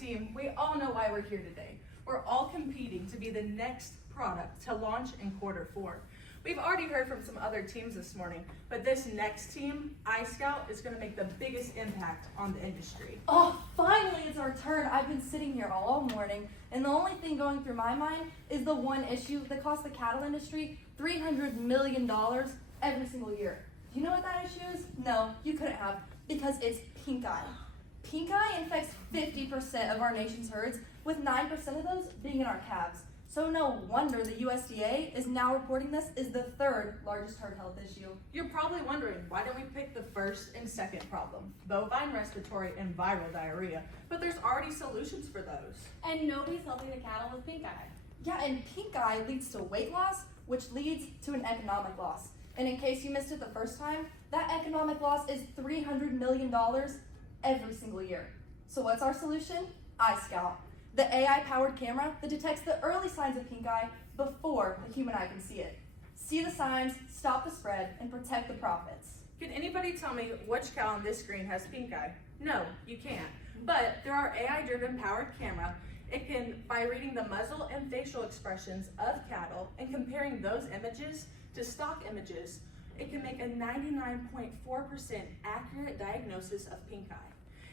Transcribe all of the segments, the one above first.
team, we all know why we're here today. We're all competing to be the next product to launch in Q4. We've already heard from some other teams this morning, but this next team, iScout, is going to make the biggest impact on the industry. Oh, finally it's our turn. I've been sitting here all morning, and the only thing going through my mind is the one issue that costs the cattle industry $300 million every single year. Do you know what that issue is? No, you couldn't have, because it's pink eye. Pink eye infects 50% of our nation's herds, with 9% of those being in our calves. So no wonder the USDA is now reporting this is the third largest herd health issue. You're probably wondering, why don't we pick the first and second problem, bovine respiratory and viral diarrhea? But there's already solutions for those. And nobody's helping the cattle with pink eye. Yeah, and pink eye leads to weight loss, which leads to an economic loss. And in case you missed it the first time, that economic loss is $300 million every single year. So what's our solution? iScout, the AI-powered camera that detects the early signs of pink eye before the human eye can see it. See the signs, stop the spread, and protect the profits. Can anybody tell me which cow on this screen has pink eye? No, you can't. But through our AI-driven powered camera, it can, by reading the muzzle and facial expressions of cattle and comparing those images to stock images, it can make a 99.4% accurate diagnosis of pink eye.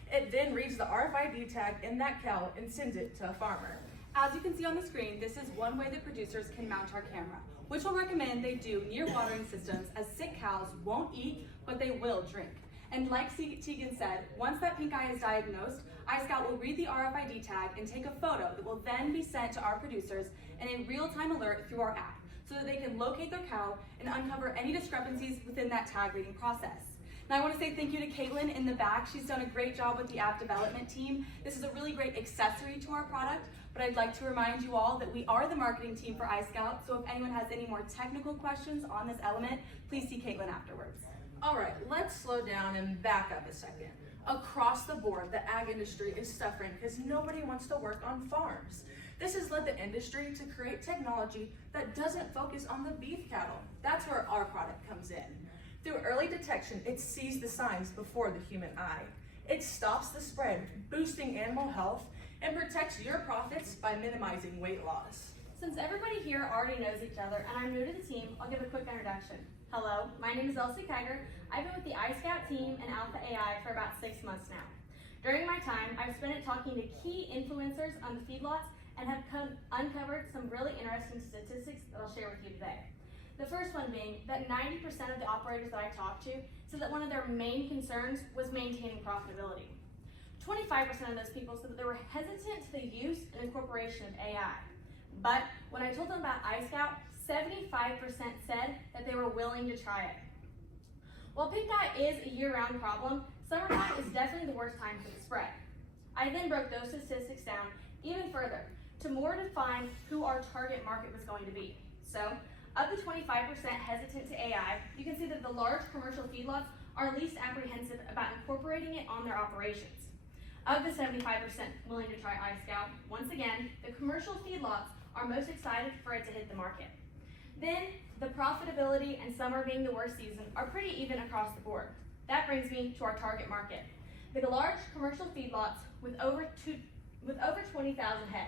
It then reads the RFID tag in that cow and sends it to a farmer. As you can see on the screen, this is one way that producers can mount our camera, which we'll recommend they do near watering systems, as sick cows won't eat, but they will drink. And like Tegan said, once that pink eye is diagnosed, iScout will read the RFID tag and take a photo that will then be sent to our producers in a real-time alert through our app, so that they can locate their cow and uncover any discrepancies within that tag reading process. Now I want to say thank you to Caitlin in the back. She's done a great job with the app development team. This is a really great accessory to our product, but I'd like to remind you all that we are the marketing team for iScout, so if anyone has any more technical questions on this element, please see Caitlin afterwards. All right, let's slow down and back up a second. Across the board, the ag industry is suffering because nobody wants to work on farms. This has led the industry to create technology that doesn't focus on the beef cattle. That's where our product comes in. Through early detection, it sees the signs before the human eye. It stops the spread, boosting animal health, and protects your profits by minimizing weight loss. Since everybody here already knows each other and I'm new to the team, I'll give a quick introduction. Hello, my name is Elsie Kiger. I've been with the iScout team and Alpha AI for about 6 months now. During my time, I've spent it talking to key influencers on the feedlots and have uncovered some really interesting statistics that I'll share with you today. The first one being that 90% of the operators that I talked to said that one of their main concerns was maintaining profitability. 25% of those people said that they were hesitant to the use and incorporation of AI. But when I told them about iScout, 75% said that they were willing to try it. While pink eye is a year-round problem, summertime is definitely the worst time for the spread. I then broke those statistics down even further to more define who our target market was going to be. So, of the 25% hesitant to AI, you can see that the large commercial feedlots are least apprehensive about incorporating it on their operations. Of the 75% willing to try iScout, once again, the commercial feedlots are most excited for it to hit the market. Then, the profitability and summer being the worst season are pretty even across the board. That brings me to our target market. The large commercial feedlots with over 20,000 head.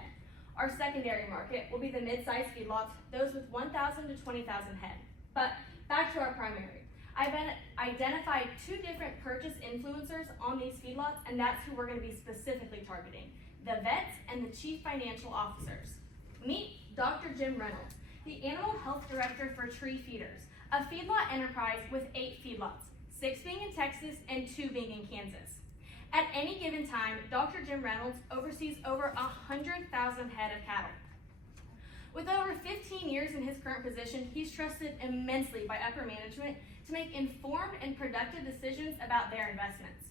Our secondary market will be the mid-sized feedlots, those with 1,000 to 20,000 head. But back to our primary. I've identified 2 different purchase influencers on these feedlots, and that's who we're going to be specifically targeting, the vets and the chief financial officers. Meet Dr. Jim Reynolds, the Animal Health Director for Tree Feeders, a feedlot enterprise with 8 feedlots, 6 being in Texas and 2 being in Kansas. At any given time, Dr. Jim Reynolds oversees over 100,000 head of cattle. With over 15 years in his current position, he's trusted immensely by upper management to make informed and productive decisions about their investments.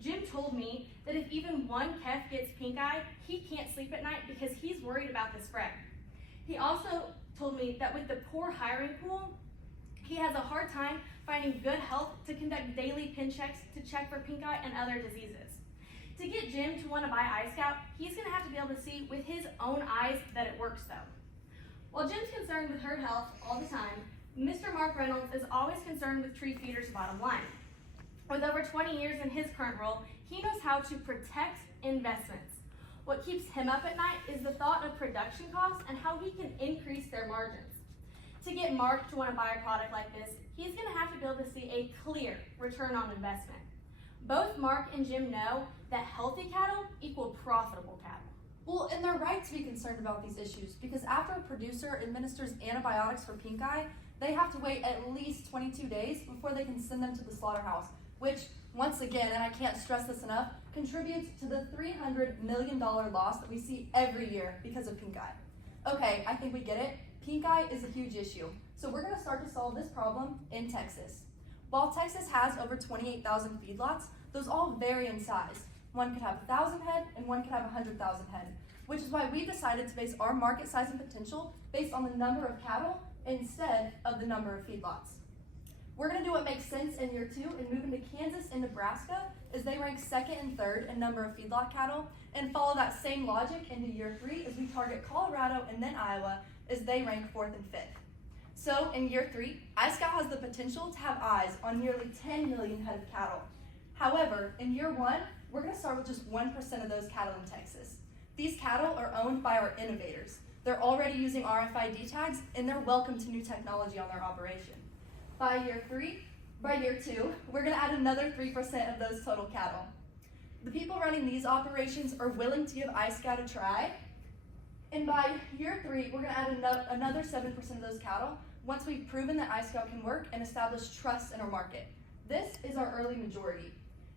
Jim told me that if even one calf gets pink eye, he can't sleep at night because he's worried about the spread. He also told me that with the poor hiring pool, he has a hard time finding good help to conduct daily pin checks to check for pink eye and other diseases. To get Jim to want to buy iScout, he's going to have to be able to see with his own eyes that it works though. While Jim's concerned with herd health all the time, Mr. Mark Reynolds is always concerned with tree feeders' bottom line. With over 20 years in his current role, he knows how to protect investments. What keeps him up at night is the thought of production costs and how he can increase their margins. To get Mark to want to buy a product like this, he's going to have to be able to see a clear return on investment. Both Mark and Jim know that healthy cattle equal profitable cattle. Well, and they're right to be concerned about these issues because after a producer administers antibiotics for pink eye, they have to wait at least 22 days before they can send them to the slaughterhouse, which, once again, and I can't stress this enough, contributes to the $300 million loss that we see every year because of pink eye. Okay, I think we get it. Pink eye is a huge issue, so we're going to start to solve this problem in Texas. While Texas has over 28,000 feedlots, those all vary in size. One could have 1,000 head and one could have 100,000 head, which is why we decided to base our market size and potential based on the number of cattle instead of the number of feedlots. We're going to do what makes sense in year 2 and move into Kansas and Nebraska as they rank 2nd and 3rd in number of feedlot cattle, and follow that same logic into year 3 as we target Colorado and then Iowa as they rank 4th and 5th. So in year 3, iScout has the potential to have eyes on nearly 10 million head of cattle. However, in year 1, we're going to start with just 1% of those cattle in Texas. These cattle are owned by our innovators. They're already using RFID tags and they're welcome to new technology on their operation. By year 2, we're going to add another 3% of those total cattle. The people running these operations are willing to give iScout a try. And by year 3, we're going to add another 7% of those cattle once we've proven that iScout can work and establish trust in our market. This is our early majority.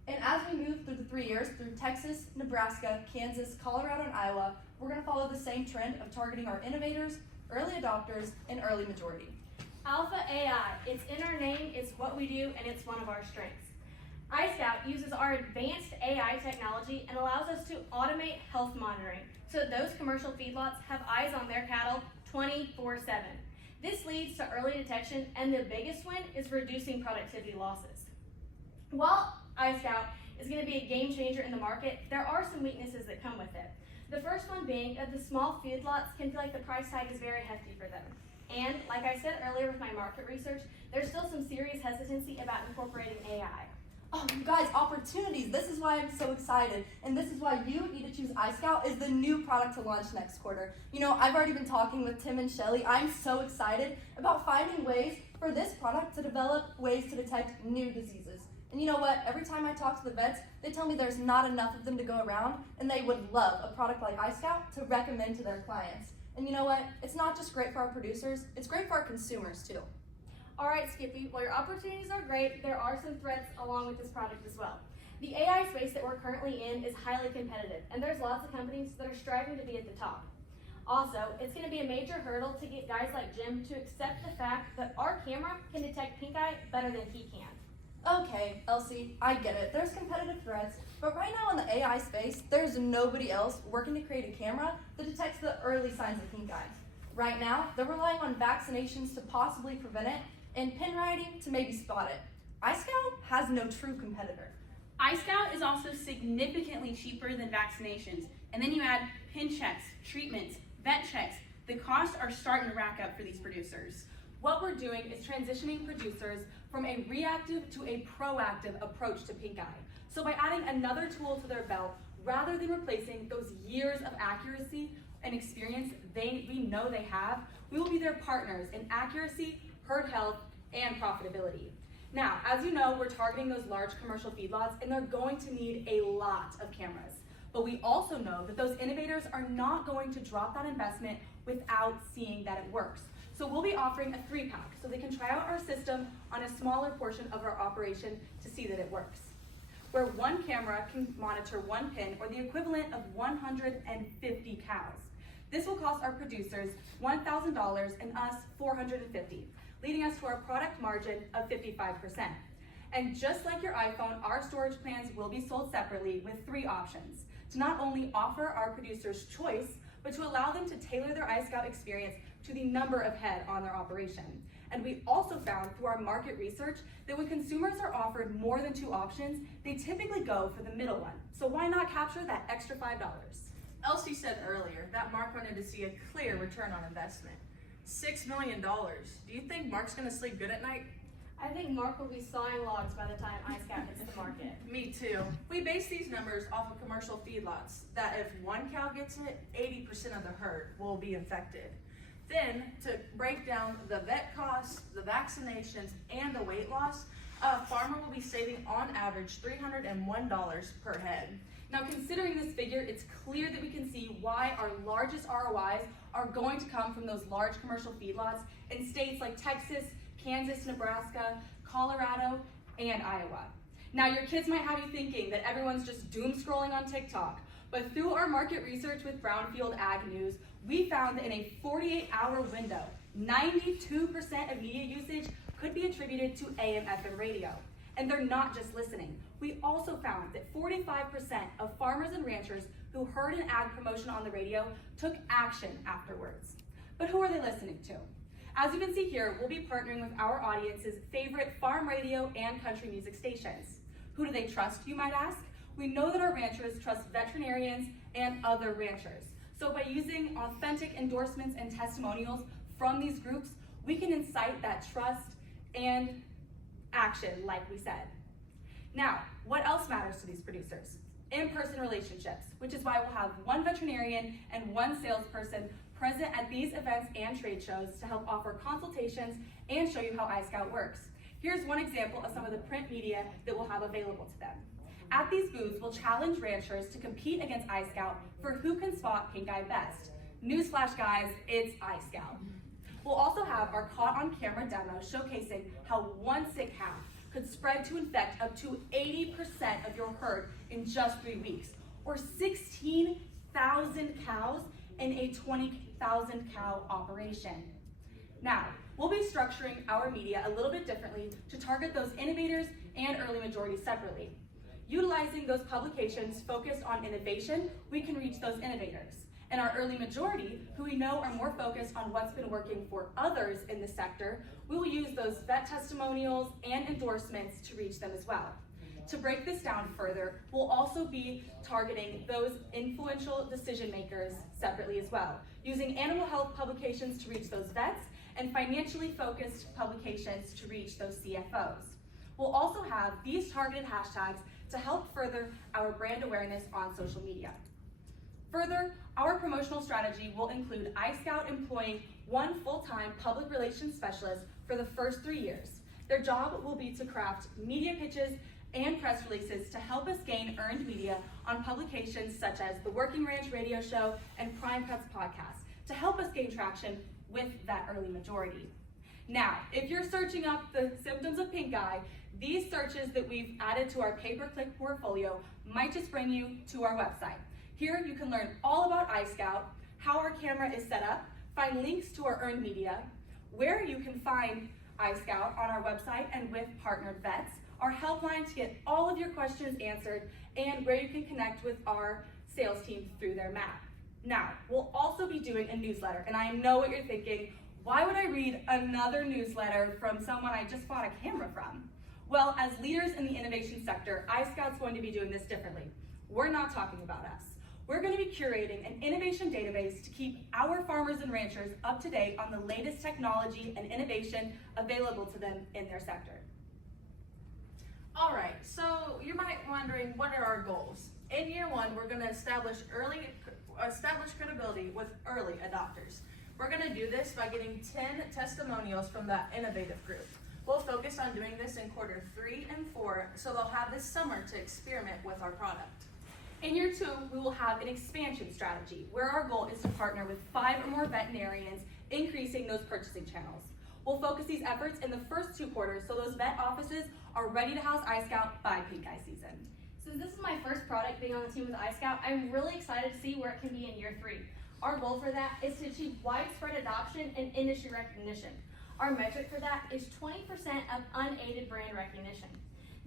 And as we move through the 3 years, through Texas, Nebraska, Kansas, Colorado, and Iowa, we're going to follow the same trend of targeting our innovators, early adopters, and early majority. Alpha AI, it's in our name, it's what we do, and it's one of our strengths. iScout uses our advanced AI technology and allows us to automate health monitoring so that those commercial feedlots have eyes on their cattle 24/7. This leads to early detection, and the biggest win is reducing productivity losses. While iScout is going to be a game changer in the market, there are some weaknesses that come with it. The first one being that the small feedlots can feel like the price tag is very hefty for them. And like I said earlier with my market research, there's still some serious hesitancy about incorporating AI. Oh, you guys, opportunities. This is why I'm so excited. And this is why you need to choose iScout as the new product to launch next quarter. You know, I've already been talking with Tim and Shelly. I'm so excited about finding ways for this product to develop ways to detect new diseases. And you know what? Every time I talk to the vets, they tell me there's not enough of them to go around, and they would love a product like iScout to recommend to their clients. And you know what? It's not just great for our producers, it's great for our consumers too. All right, Skippy, while your opportunities are great, there are some threats along with this product as well. The AI space that we're currently in is highly competitive, and there's lots of companies that are striving to be at the top. Also, it's going to be a major hurdle to get guys like Jim to accept the fact that our camera can detect pink eye better than he can. Okay, Elsie, I get it. There's competitive threats, but right now in the AI space, there's nobody else working to create a camera that detects the early signs of pink eye. Right now, they're relying on vaccinations to possibly prevent it and pin writing to maybe spot it. iScout has no true competitor. iScout is also significantly cheaper than vaccinations. And then you add pin checks, treatments, vet checks. The costs are starting to rack up for these producers. What we're doing is transitioning producers from a reactive to a proactive approach to pink eye. So by adding another tool to their belt, rather than replacing those years of accuracy and experience we know they have, we will be their partners in accuracy, herd health, and profitability. Now, as you know, we're targeting those large commercial feedlots, and they're going to need a lot of cameras. But we also know that those innovators are not going to drop that investment without seeing that it works. So we'll be offering a 3-pack so they can try out our system on a smaller portion of our operation to see that it works. Where one camera can monitor one pin or the equivalent of 150 cows. This will cost our producers $1,000 and us $450, leading us to our product margin of 55%. And just like your iPhone, our storage plans will be sold separately with 3 options to not only offer our producers choice, but to allow them to tailor their iScout experience to the number of head on their operation. And we also found through our market research that when consumers are offered more than 2 options, they typically go for the middle one. So why not capture that extra $5? Elsie said earlier that Mark wanted to see a clear return on investment. $6 million. Do you think Mark's gonna sleep good at night? I think Mark will be sawing logs by the time iScout hits the market. Me too. We base these numbers off of commercial feedlots, that if one cow gets it, 80% of the herd will be infected. Then, to break down the vet costs, the vaccinations, and the weight loss, a farmer will be saving on average $301 per head. Now, considering this figure, it's clear that we can see why our largest ROIs are going to come from those large commercial feedlots in states like Texas, Kansas, Nebraska, Colorado, and Iowa. Now, your kids might have you thinking that everyone's just doom scrolling on TikTok, but through our market research with Brownfield Ag News, we found that in a 48-hour window, 92% of media usage could be attributed to AM/FM radio. And they're not just listening. We also found that 45% of farmers and ranchers who heard an ag promotion on the radio took action afterwards. But who are they listening to? As you can see here, we'll be partnering with our audience's favorite farm radio and country music stations. Who do they trust, you might ask? We know that our ranchers trust veterinarians and other ranchers. So by using authentic endorsements and testimonials from these groups, we can incite that trust and action, like we said. Now, what else matters to these producers? In-person relationships, which is why we'll have one veterinarian and one salesperson present at these events and trade shows to help offer consultations and show you how iScout works. Here's one example of some of the print media that we'll have available to them. At these booths, we'll challenge ranchers to compete against iScout for who can spot pink eye best. Newsflash, guys, it's iScout. We'll also have our caught on camera demo showcasing how one sick cow could spread to infect up to 80% of your herd in just 3 weeks, or 16,000 cows in a 20,000 cow operation. Now, we'll be structuring our media a little bit differently to target those innovators and early majorities separately. Utilizing those publications focused on innovation, we can reach those innovators. And our early majority, who we know are more focused on what's been working for others in the sector, we will use those vet testimonials and endorsements to reach them as well. To break this down further, we'll also be targeting those influential decision makers separately as well, using animal health publications to reach those vets and financially focused publications to reach those CFOs. We'll also have these targeted hashtags to help further our brand awareness on social media. Further, our promotional strategy will include iScout employing one full-time public relations specialist for the first 3 years. Their job will be to craft media pitches and press releases to help us gain earned media on publications such as the Working Ranch Radio Show and Prime Cuts podcast to help us gain traction with that early majority. Now, if you're searching up the symptoms of pink eye, these searches that we've added to our pay-per-click portfolio might just bring you to our website. Here you can learn all about iScout, how our camera is set up, find links to our earned media, where you can find iScout on our website and with partnered vets, our helpline to get all of your questions answered, and where you can connect with our sales team through their map. Now, we'll also be doing a newsletter, and I know what you're thinking, why would I read another newsletter from someone I just bought a camera from? Well, as leaders in the innovation sector, iScout's going to be doing this differently. We're not talking about us. We're going to be curating an innovation database to keep our farmers and ranchers up to date on the latest technology and innovation available to them in their sector. All right, so you might be wondering, what are our goals? In year one, we're going to establish credibility with early adopters. We're going to do this by getting 10 testimonials from that innovative group. We'll focus on doing this in quarter 3 and 4, so they'll have this summer to experiment with our product. In year 2, we will have an expansion strategy where our goal is to partner with 5 or more veterinarians, increasing those purchasing channels. We'll focus these efforts in the first 2 quarters so those vet offices are ready to house iScout by pink eye season. Since this is my first product being on the team with iScout, I'm really excited to see where it can be in year 3. Our goal for that is to achieve widespread adoption and industry recognition. Our metric for that is 20% of unaided brand recognition.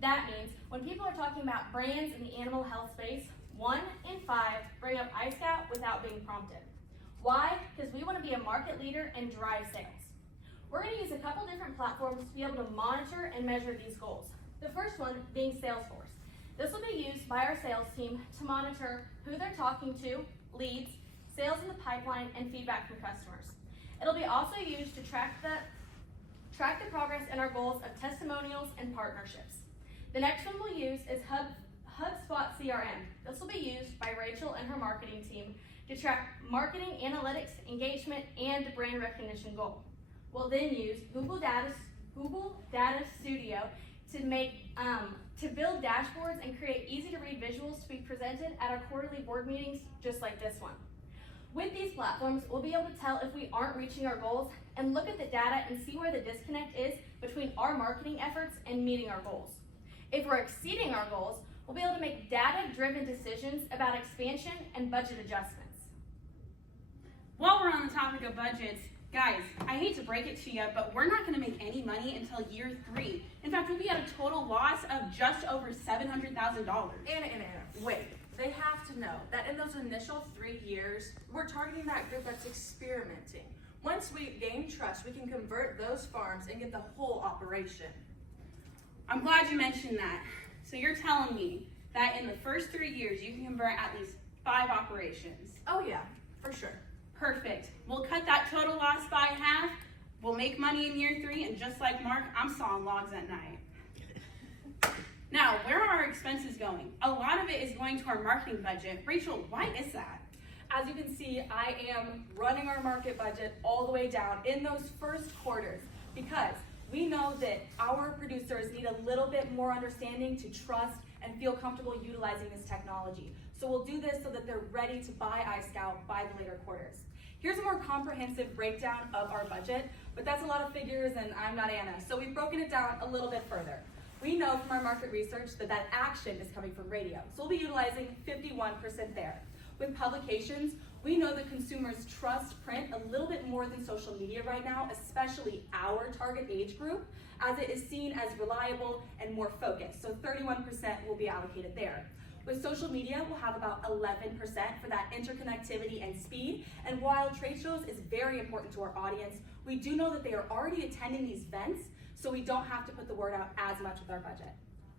That means when people are talking about brands in the animal health space, 1 in 5 bring up iScout without being prompted. Why? Because we want to be a market leader and drive sales. We're going to use a couple different platforms to be able to monitor and measure these goals. The first one being Salesforce. This will be used by our sales team to monitor who they're talking to, leads, sales in the pipeline, and feedback from customers. It'll be also used to track track the progress and our goals of testimonials and partnerships. The next one we'll use is HubSpot CRM. This will be used by Rachel and her marketing team to track marketing analytics, engagement, and the brand recognition goal. We'll then use Google Data Studio to build dashboards and create easy-to-read visuals to be presented at our quarterly board meetings, just like this one. With these platforms, we'll be able to tell if we aren't reaching our goals and look at the data and see where the disconnect is between our marketing efforts and meeting our goals. If we're exceeding our goals, we'll be able to make data-driven decisions about expansion and budget adjustments. While we're on the topic of budgets, guys, I hate to break it to you, but we're not going to make any money until year 3. In fact, we'll be at a total loss of just over $700,000. Anna, wait. They have to know that in those initial 3 years, we're targeting that group that's experimenting. Once we gain trust, we can convert those farms and get the whole operation. I'm glad you mentioned that. So you're telling me that in the first 3 years, you can convert at least 5 operations. Oh yeah, for sure. Perfect. We'll cut that total loss by half. We'll make money in year 3, and just like Mark, I'm sawing logs at night. Now, where are our expenses going? A lot of it is going to our marketing budget. Rachel, why is that? As you can see, I am running our market budget all the way down in those first quarters because we know that our producers need a little bit more understanding to trust and feel comfortable utilizing this technology. So we'll do this so that they're ready to buy iScout by the later quarters. Here's a more comprehensive breakdown of our budget, but that's a lot of figures and I'm not Anna, so we've broken it down a little bit further. We know from our market research that action is coming from radio, so we'll be utilizing 51% there. With publications, we know that consumers trust print a little bit more than social media right now, especially our target age group, as it is seen as reliable and more focused, so 31% will be allocated there. With social media, we'll have about 11% for that interconnectivity and speed, and while trade shows is very important to our audience, we do know that they are already attending these events, so we don't have to put the word out as much with our budget.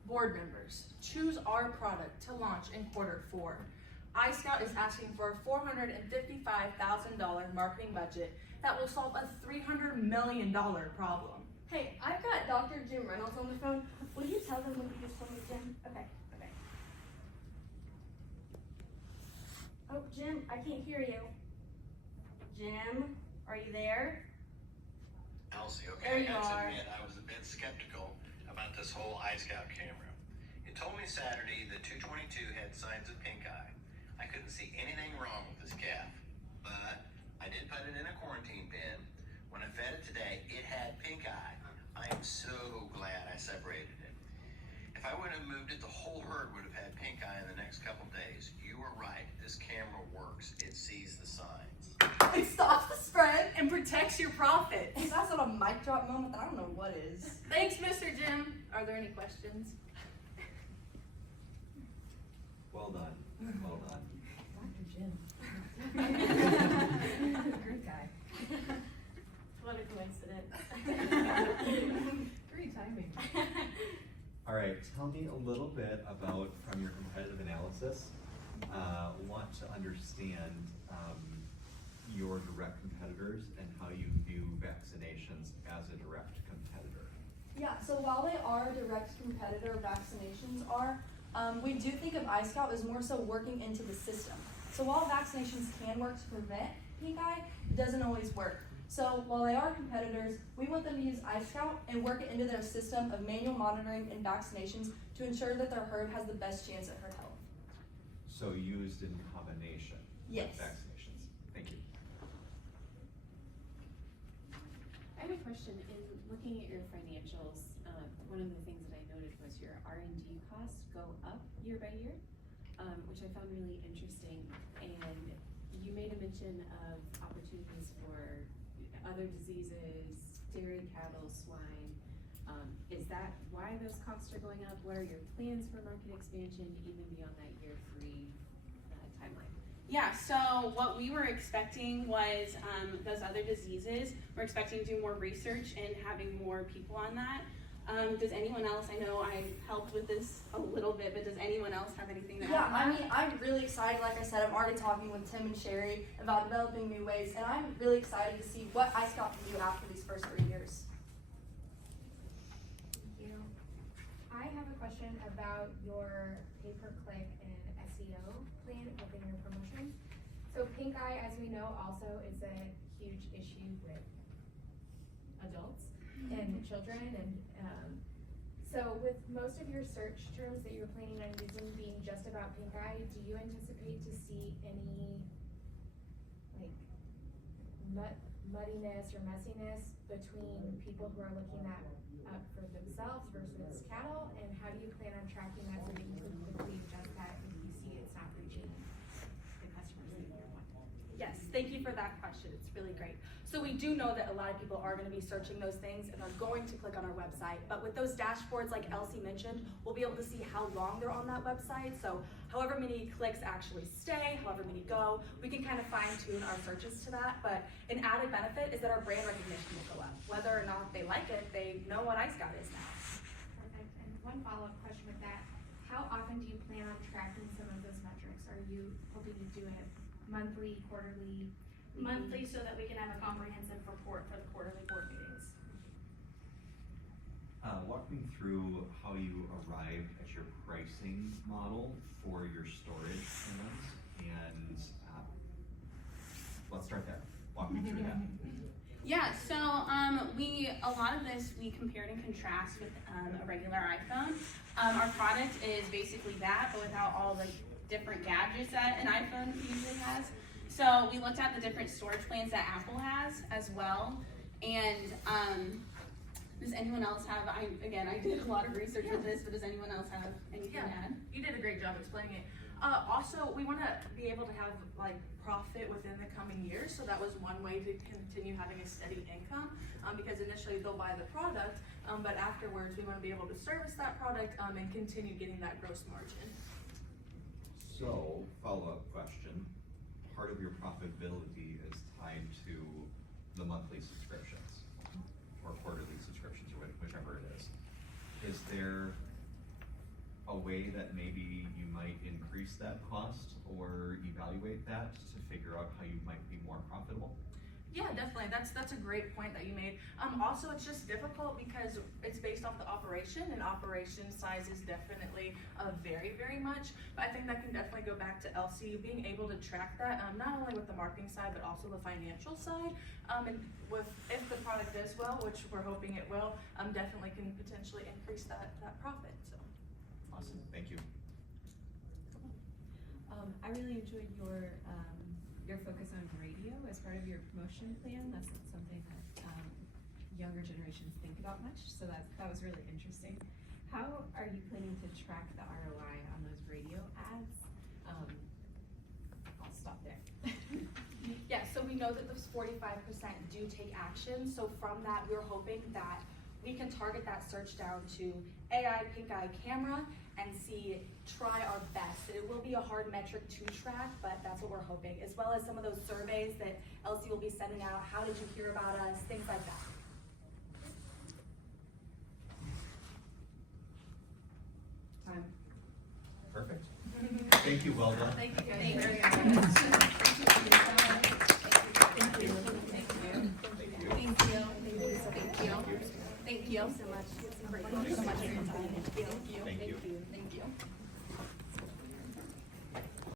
Board members, choose our product to launch in Q4. iScout is asking for a $455,000 marketing budget that will solve a $300 million problem. Hey, I've got Dr. Jim Reynolds on the phone. Will you tell them what you just told me, Jim? Okay. Oh, Jim, I can't hear you. Jim, are you there? Elsie, There okay, you I have to are. admit, I was a bit skeptical about this whole iScout camera. You told me Saturday the 222 had signs of pink eye. I couldn't see anything wrong with this calf, but I did put it in a quarantine bin. When I fed it today, it had pink eye. I am so glad I separated it. If I wouldn't have moved it, the whole herd would have had pink eye in the next couple days. You were right, this camera works. It sees the signs. It stops the spread. And protects your profit. If that's not a mic drop moment, I don't know what is. Thanks, Mr. Jim. Are there any questions? Well done. Well done. Dr. Jim. Great guy. What a coincidence. Great timing. All right, tell me a little bit about, from your competitive analysis, want to understand your direct competitors and how you view vaccinations as a direct competitor. Yeah, so while they are direct competitor, vaccinations are, we do think of iScout as more so working into the system. So while vaccinations can work to prevent pink eye, it doesn't always work. So while they are competitors, we want them to use iScout and work it into their system of manual monitoring and vaccinations to ensure that their herd has the best chance at herd health. So used in combination Yes. with vaccinations. Thank you. I have a question. In looking at your financials, one of the things that I noted was your R&D costs go up year by year, which I found really interesting. And you made a mention of opportunities for other diseases, dairy, cattle, swine. Is that why those costs are going up? What are your plans for market expansion even beyond that year 3 timeline? Yeah, so what we were expecting was those other diseases. We're expecting to do more research and having more people on that. Does anyone else, I know I helped with this a little bit, but does anyone else have anything to add? Yeah, on I that? mean, I'm really excited. Like I said, I'm already talking with Tim and Sherry about developing new ways, and I'm really excited to see what iScout can do after these first 3 years. I have a question about your pay-per-click and SEO plan within your promotions. So pink eye, as we know, also is a huge issue with adults and children, and so with most of your search terms that you're planning on using being just about pink eye, do you anticipate to see any like muddiness or messiness between people who are looking at for themselves versus cattle, and how do you plan on tracking that so that you can quickly adjust that if you see it's not reaching the customers that you want? Yes, thank you for that question. It's really great. So we do know that a lot of people are going to be searching those things and are going to click on our website. But with those dashboards, like Elsie mentioned, we'll be able to see how long they're on that website. So however many clicks actually stay, however many go, we can kind of fine tune our searches to that. But an added benefit is that our brand recognition will go up. Whether or not they like it, they know what iScout is now. Perfect. And one follow-up question with that: how often do you plan on tracking some of those metrics? Are you hoping to do it monthly, quarterly? Monthly, so that we can have a comprehensive report for the quarterly board meetings. Walk me through how you arrived at your pricing model for your storage plans, and let's start there. Walk me through that. Yeah, so a lot of this we compared and contrast with a regular iPhone. Our product is basically that, but without all the different gadgets that an iPhone usually has. So we looked at the different storage plans that Apple has as well. And does anyone else have, I did a lot of research with this, but does anyone else have anything to add? You did a great job explaining it. Also, we want to be able to have like profit within the coming years, so that was one way to continue having a steady income, because initially they'll buy the product, but afterwards we want to be able to service that product and continue getting that gross margin. So, follow-up question. Part of your profitability is tied to the monthly subscriptions or quarterly subscriptions, or whichever it is. Is there a way that maybe you might increase that cost or evaluate that to figure out how you might be more profitable? Yeah, definitely. That's a great point that you made. Also, it's just difficult because it's based off the operation, and operation size is definitely very, very much. But I think that can definitely go back to Elsie being able to track that, not only with the marketing side, but also the financial side. And if the product does well, which we're hoping it will, definitely can potentially increase that profit. So. Awesome, thank you. I really enjoyed your focus on radio as part of your promotion plan. That's not something that younger generations think about much, so that was really interesting. How are you planning to track the ROI on those radio ads? I'll stop there. Yeah, so we know that those 45% do take action. So from that, we're hoping that we can target that search down to AI pink eye camera and try our best. It will be a hard metric to track, but that's what we're hoping, as well as some of those surveys that Elsie will be sending out. How did you hear about us? Things like that. Time. Perfect. Thank you, well done. Thank you guys. Thank very you. much. Thank you so much. Thank you. Thank you.